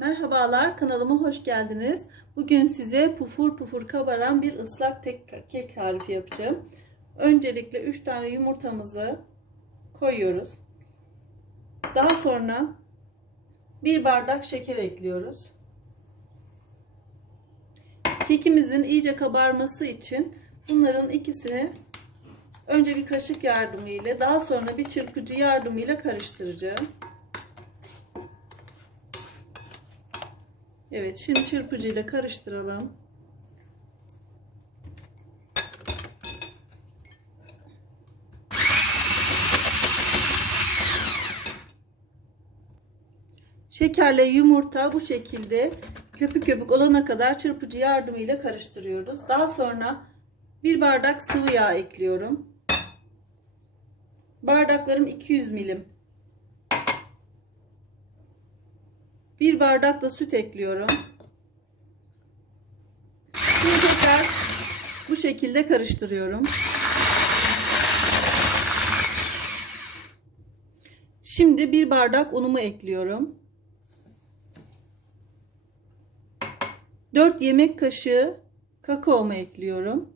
Merhabalar kanalıma hoş geldiniz. Bugün size pufur pufur kabaran bir ıslak tek kek tarifi yapacağım. Öncelikle 3 tane yumurtamızı koyuyoruz. Daha sonra bir bardak şeker ekliyoruz. Kekimizin iyice kabarması için bunların ikisini önce bir kaşık yardımıyla daha sonra bir çırpıcı yardımıyla karıştıracağım. Evet şimdi çırpıcıyla karıştıralım. Şekerle yumurta bu şekilde köpük köpük olana kadar çırpıcı yardımıyla karıştırıyoruz. Daha sonra bir bardak sıvı yağ ekliyorum. Bardaklarım 200 milim. Bir bardak da süt ekliyorum. Şimdi tekrar bu şekilde karıştırıyorum. Şimdi bir bardak unumu ekliyorum. 4 yemek kaşığı kakaomu ekliyorum.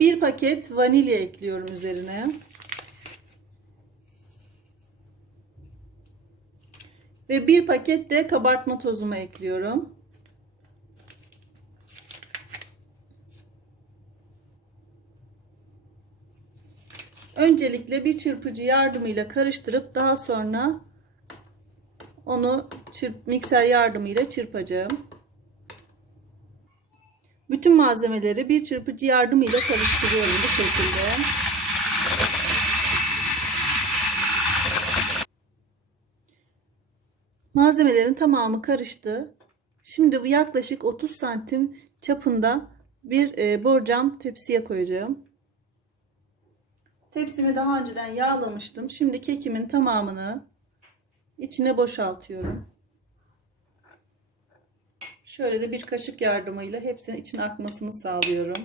1 paket vanilya ekliyorum üzerine. Ve bir paket de kabartma tozumu ekliyorum. Öncelikle bir çırpıcı yardımıyla karıştırıp daha sonra onu çırp, mikser yardımıyla çırpacağım. Bütün malzemeleri bir çırpıcı yardımıyla karıştırıyorum bu şekilde. Malzemelerin tamamı karıştı. Şimdi bu yaklaşık 30 santim çapında bir e, borcam tepsiye koyacağım. Tepsimi daha önceden yağlamıştım. Şimdi kekimin tamamını içine boşaltıyorum. Şöyle de bir kaşık yardımıyla hepsinin içine akmasını sağlıyorum.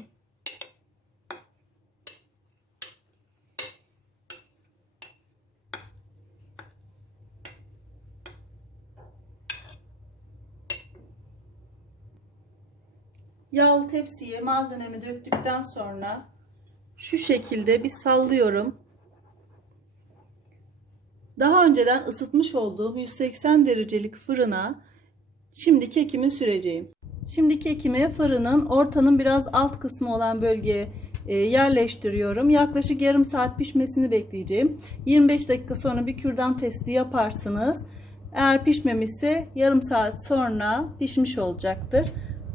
Yağlı tepsiye malzememi döktükten sonra şu şekilde bir sallıyorum. Daha önceden ısıtmış olduğum 180 derecelik fırına şimdi kekimi süreceğim. Şimdi kekimi fırının ortanın biraz alt kısmı olan bölgeye e, yerleştiriyorum. Yaklaşık yarım saat pişmesini bekleyeceğim. 25 dakika sonra bir kürdan testi yaparsınız. Eğer pişmemişse yarım saat sonra pişmiş olacaktır.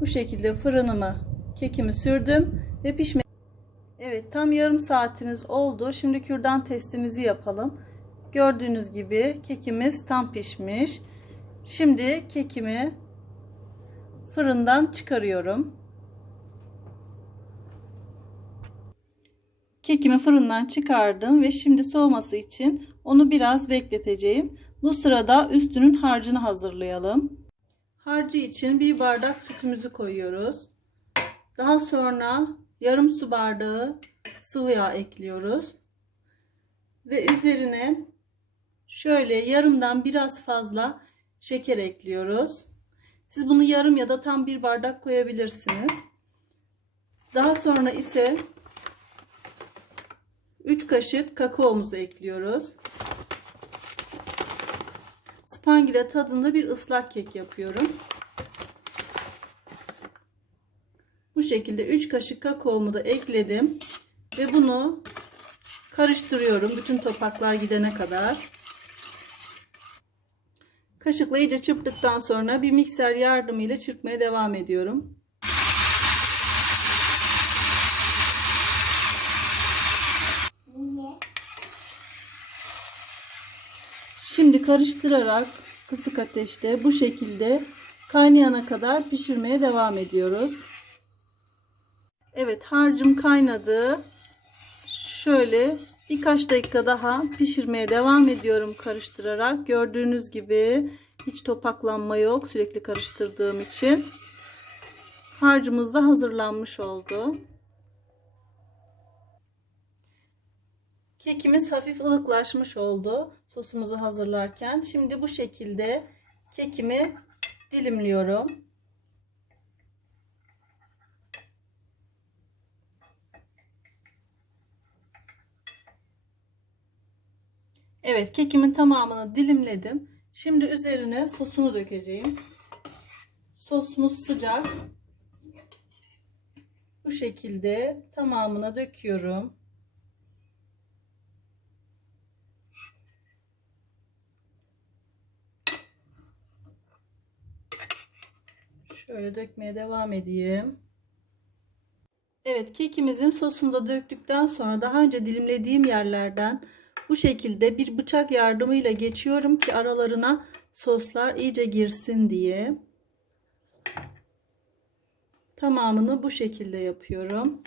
Bu şekilde fırınımı kekimi sürdüm ve pişme. Evet tam yarım saatimiz oldu. Şimdi kürdan testimizi yapalım. Gördüğünüz gibi kekimiz tam pişmiş. Şimdi kekimi fırından çıkarıyorum. Kekimi fırından çıkardım ve şimdi soğuması için onu biraz bekleteceğim. Bu sırada üstünün harcını hazırlayalım. Harcı için bir bardak sütümüzü koyuyoruz. Daha sonra yarım su bardağı sıvı yağ ekliyoruz. Ve üzerine şöyle yarımdan biraz fazla şeker ekliyoruz. Siz bunu yarım ya da tam bir bardak koyabilirsiniz. Daha sonra ise 3 kaşık kakaomuzu ekliyoruz. Spangile tadında bir ıslak kek yapıyorum. Bu şekilde 3 kaşık kakaomu da ekledim. Ve bunu karıştırıyorum bütün topaklar gidene kadar. Kaşıkla iyice çırptıktan sonra bir mikser yardımıyla çırpmaya devam ediyorum. Şimdi karıştırarak kısık ateşte bu şekilde kaynayana kadar pişirmeye devam ediyoruz. Evet harcım kaynadı. Şöyle birkaç dakika daha pişirmeye devam ediyorum karıştırarak. Gördüğünüz gibi hiç topaklanma yok sürekli karıştırdığım için. Harcımız da hazırlanmış oldu. Kekimiz hafif ılıklaşmış oldu. sosumuzu hazırlarken. Şimdi bu şekilde kekimi dilimliyorum. Evet kekimin tamamını dilimledim. Şimdi üzerine sosunu dökeceğim. Sosumuz sıcak. Bu şekilde tamamına döküyorum. Şöyle dökmeye devam edeyim. Evet kekimizin sosunu da döktükten sonra daha önce dilimlediğim yerlerden bu şekilde bir bıçak yardımıyla geçiyorum ki aralarına soslar iyice girsin diye. Tamamını bu şekilde yapıyorum.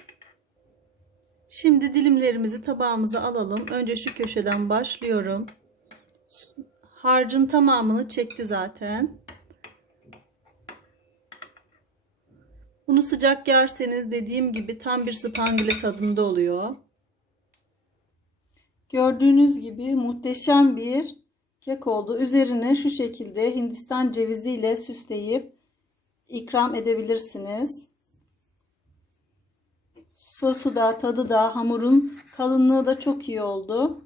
Şimdi dilimlerimizi tabağımıza alalım. Önce şu köşeden başlıyorum. Harcın tamamını çekti zaten. Bunu sıcak yerseniz dediğim gibi tam bir spangle tadında oluyor. Gördüğünüz gibi muhteşem bir kek oldu. Üzerine şu şekilde Hindistan cevizi ile süsleyip ikram edebilirsiniz. Sosu da tadı da hamurun kalınlığı da çok iyi oldu.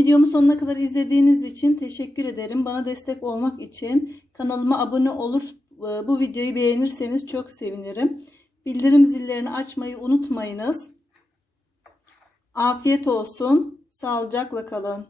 Videomu sonuna kadar izlediğiniz için teşekkür ederim. Bana destek olmak için kanalıma abone olur bu videoyu beğenirseniz çok sevinirim. Bildirim zillerini açmayı unutmayınız. Afiyet olsun. Sağlıcakla kalın.